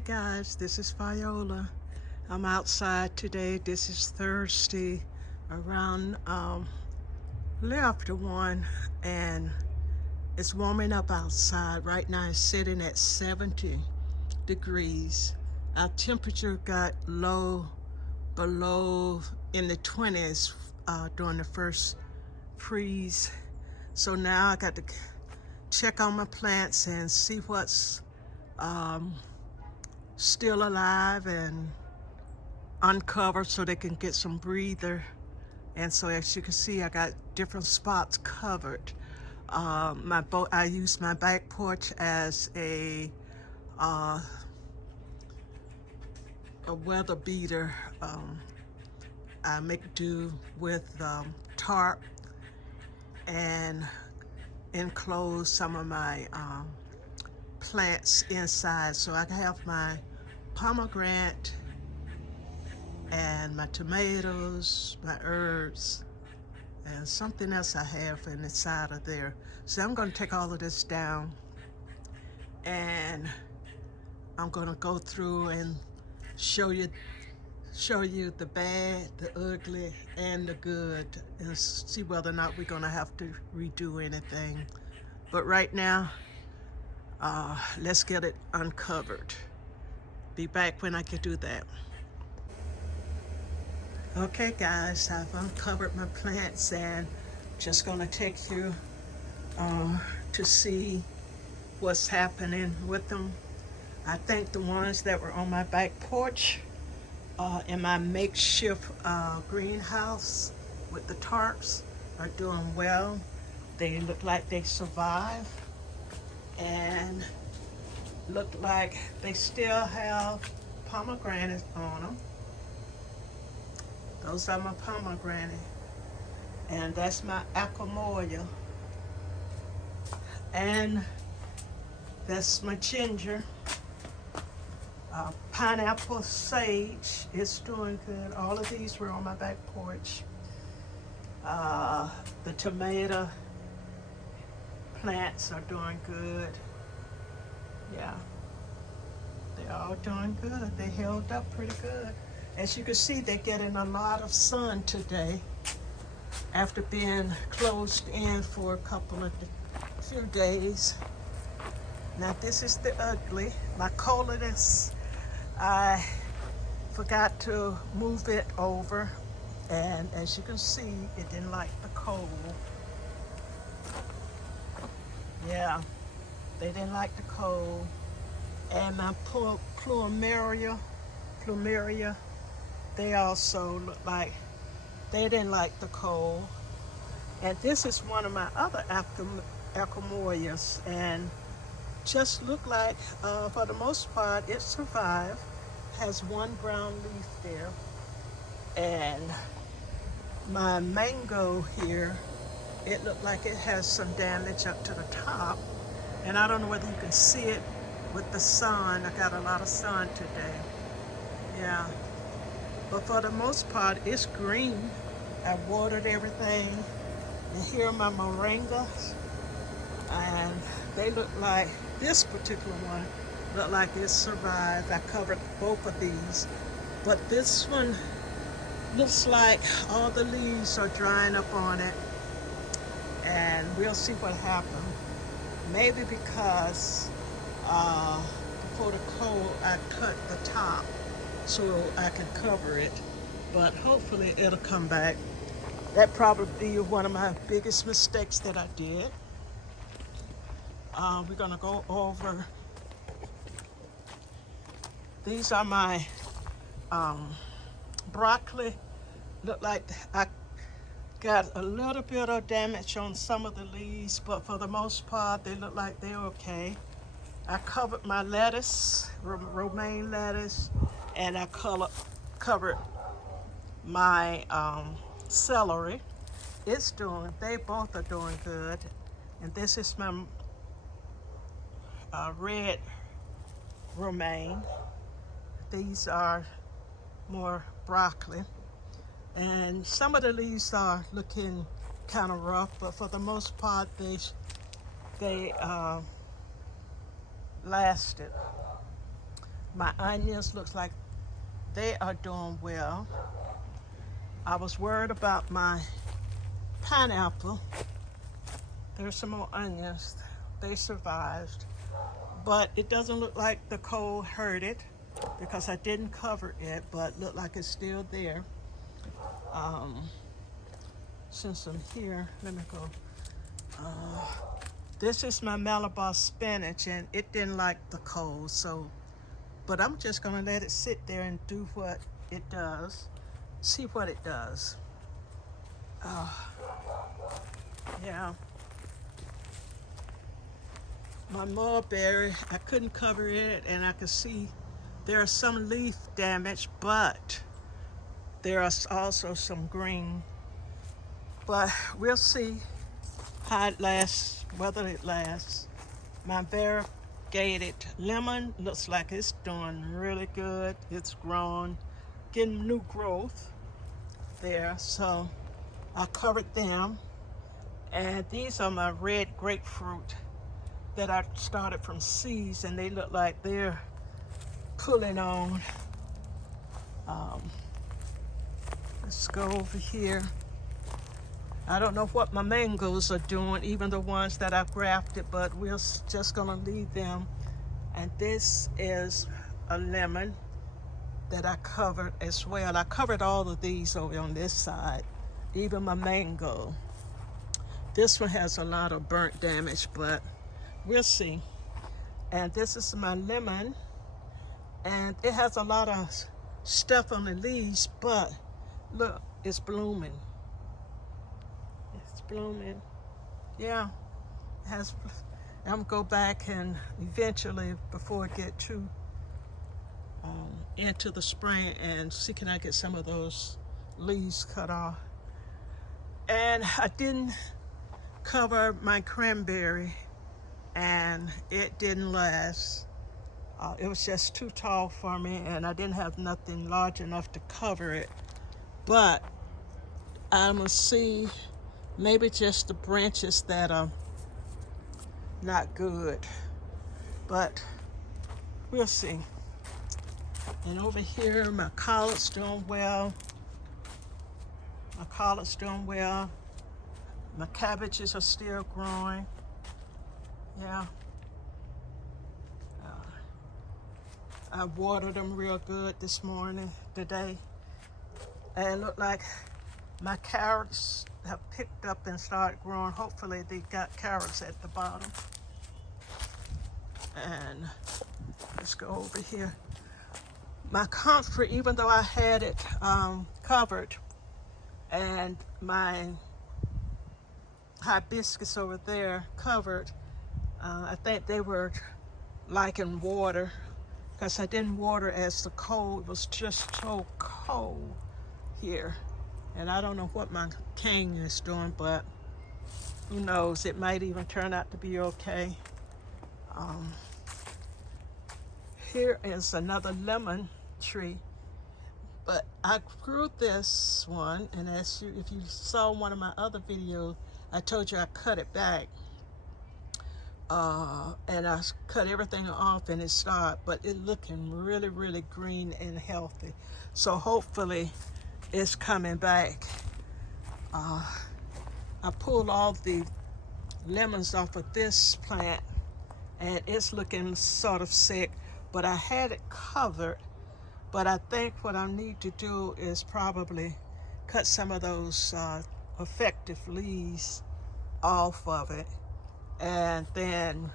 Hey guys, this is Viola. I'm outside today. This is Thursday around little after 1, and it's warming up outside. Right now it's sitting at 70 degrees. Our temperature got low below in the 20s during the first freeze. So now I got to check on my plants and see what's still alive and uncovered so they can get some breather. And so as you can see, I got different spots covered. I use my back porch as a weather beater. I make do with tarp and enclose some of my plants inside. So I have my pomegranate and my tomatoes, my herbs, and something else I have in the side of there. So I'm going to take all of this down, and I'm going to go through and show you the bad, the ugly, and the good, and see whether or not we're going to have to redo anything. But right now, let's get it uncovered. Be back when I can do that. Okay guys, I've uncovered my plants and just gonna take you to see what's happening with them. I think the ones that were on my back porch in my makeshift greenhouse with the tarps are doing well. They look like they survived and look like they still have pomegranates on them. Those are my pomegranate, and that's my acromoya, and that's my ginger. Pineapple sage is doing good. All of these were on my back porch. The tomato plants are doing good. Yeah, they're all doing good. They held up pretty good. As you can see, they're getting a lot of sun today after being closed in for a few days. Now this is the ugly. My coleus, I forgot to move it over, and as you can see, it didn't like the cold. Yeah, they didn't like the cold. And my plumeria, they also look like they didn't like the cold. And this is one of my other acromoyas, and just look like for the most part it survived. Has one brown leaf there. And my mango here, it looked like it has some damage up to the top, and I don't know whether you can see it with the sun. I got a lot of sun today. Yeah, but for the most part it's green. I watered everything, and here are my moringas, and they look like, this particular one looked like it survived. I covered both of these, but this one looks like all the leaves are drying up on it, and we'll see what happens. Maybe because before the cold I cut the top so I can cover it, but hopefully it'll come back. That probably be one of my biggest mistakes that I did. We're gonna go over, these are my broccoli. Look like I got a little bit of damage on some of the leaves, but for the most part they look like they're okay. I covered my lettuce, romaine lettuce, and I covered my celery. They both are doing good. And this is my red romaine. These are more broccoli. And some of the leaves are looking kind of rough, but for the most part they lasted. My onions looks like they are doing well. I was worried about my pineapple. There's some more onions. They survived. But it doesn't look like the cold hurt it because I didn't cover it, but look like it's still there. Since I'm here, let me go. This is my Malabar spinach, and it didn't like the cold, so, but I'm just gonna let it sit there and do what it does. See what it does. Yeah. My mulberry, I couldn't cover it, and I could see there is some leaf damage, but there is also some green. But we'll see how it lasts, whether it lasts. My variegated lemon looks like it's doing really good. It's growing, getting new growth there. So I covered them. And these are my red grapefruit that I started from seeds, and they look like they're pulling on. Let's go over here. I don't know what my mangoes are doing, even the ones that I've grafted, but we're just gonna leave them. And this is a lemon that I covered as well. I covered all of these over on this side, even my mango. This one has a lot of burnt damage, but we'll see. And this is my lemon, and it has a lot of stuff on the leaves, but look, it's blooming. It's blooming. Yeah, it has. I'm gonna go back and eventually, before I get too into the spring, and see can I get some of those leaves cut off. And I didn't cover my cranberry, and it didn't last. It was just too tall for me, and I didn't have nothing large enough to cover it. But I'm gonna see maybe just the branches that are not good, but we'll see. And over here, my collards doing well. My collards doing well. My cabbages are still growing. Yeah. I watered them real good this morning, today. And look like my carrots have picked up and started growing. Hopefully they got carrots at the bottom. And let's go over here. My comfrey, even though I had it covered, and my hibiscus over there covered, I think they were liking water, because I didn't water as the cold was just so cold here. And I don't know what my cane is doing, but who knows, it might even turn out to be okay. Here is another lemon tree, but I grew this one, and as you, if you saw one of my other videos, I told you I cut it back, and I cut everything off, and it started, but it's looking really, really green and healthy. So hopefully it's coming back. I pulled all the lemons off of this plant, and it's looking sort of sick, but I had it covered. But I think what I need to do is probably cut some of those effective leaves off of it, and then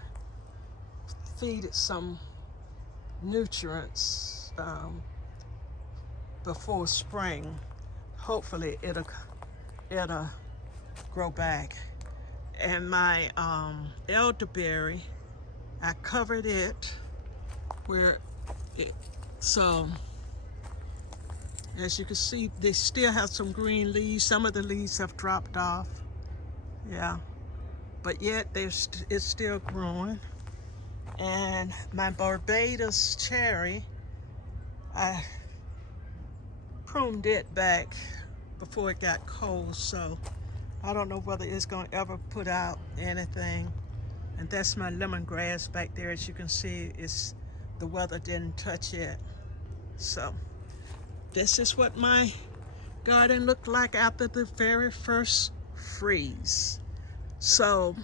feed it some nutrients before spring. Hopefully it'll grow back. And my elderberry, I covered it where it, so as you can see, they still have some green leaves. Some of the leaves have dropped off. Yeah, but yet it's still growing. And my Barbados cherry, I pruned it back before it got cold, so I don't know whether it's gonna ever put out anything. And that's my lemongrass back there. As you can see, it's the weather didn't touch it. So this is what my garden looked like after the very first freeze. So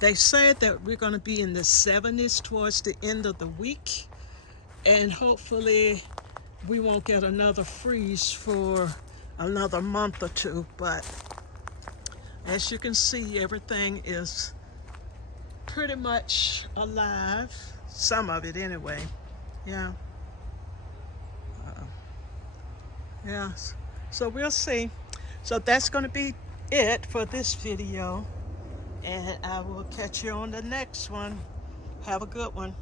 they said that we're going to be in the 70s towards the end of the week, and hopefully we won't get another freeze for another month or two. But as you can see, everything is pretty much alive, some of it anyway. Yeah. Yeah, so we'll see. So that's going to be it for this video, and I will catch you on the next one. Have a good one.